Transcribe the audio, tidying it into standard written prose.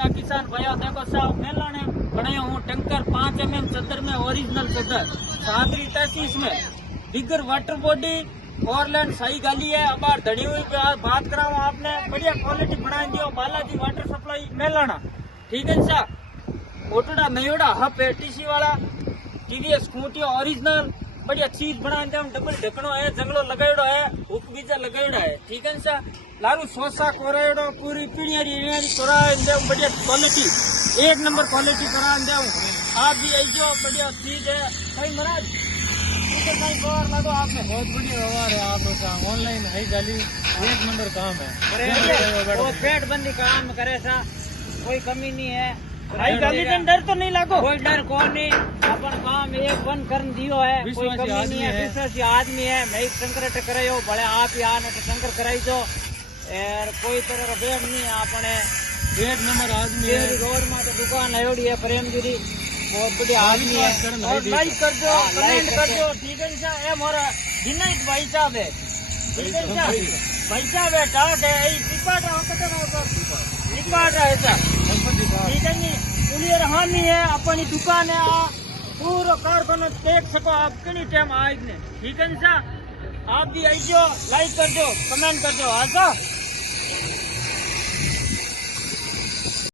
सा किसान भाइयों देखो साहब मेला ने बनाया हूँ टंकर 5 mm सदर में ओरिजिनल सदर 37 में बिगर वाटर बॉडी ओवरलैंड सही गाली है। अब धड़ी हुई बात कराऊँ आपने बढ़िया क्वालिटी बना दियो बालाजी वाटर सप्लाई मेलाना ठीक है सा ओटोड़ा मेयोड़ा हप एटीसी वाला टीवीएस स्कूटी ओरिजिनल बढ़िया चीज बना दे डबल ढकनो है जंगलो लगायोड़ो है हुक बीजा लगायोड़ा है ठीक है सा लारू सोसा कोरायोड़ो पूरी पीढ़ियारी कोरा दे बढ़िया क्वालिटी 1 नंबर क्वालिटी करा दे आप भी आई जो बढ़िया चीज है कहीं महाराज लगो आपने बहुत बढ़िया व्यवहार है आपका ऑनलाइन है गाली 1 नंबर काम है वो पेट बंदी काम करे सा कोई कमी नहीं है भाई गाली से डर तो नहीं लगो कोई डर कौन नहीं अपन काम एक बंद कर दियो है कोई कमी नहीं है विश्वासी आदमी है मैं एक शंकर करायो भले आप ही आने तो शंकर कराई दो और कोई तरह का बेड नहीं है अपने 1 नंबर आदमी है रोड में तो दुकान है है प्रेमगिरी बहुत बढ़िया आदमी है और लाइक कर दो कमेंट कर दो ठीक है सा ये मोरा दिनाइट भाई साहब है ठीक है सा भाई साहब है टाट है ये पिपाट है ऐसा ठीक है नी क्लियर हामी है अपनी दुकान है पूरा कारखाना देख सको आप कितनी टाइम आए ठीक है सा आप भी आई जो लाइक कर दो कमेंट कर दो हाँ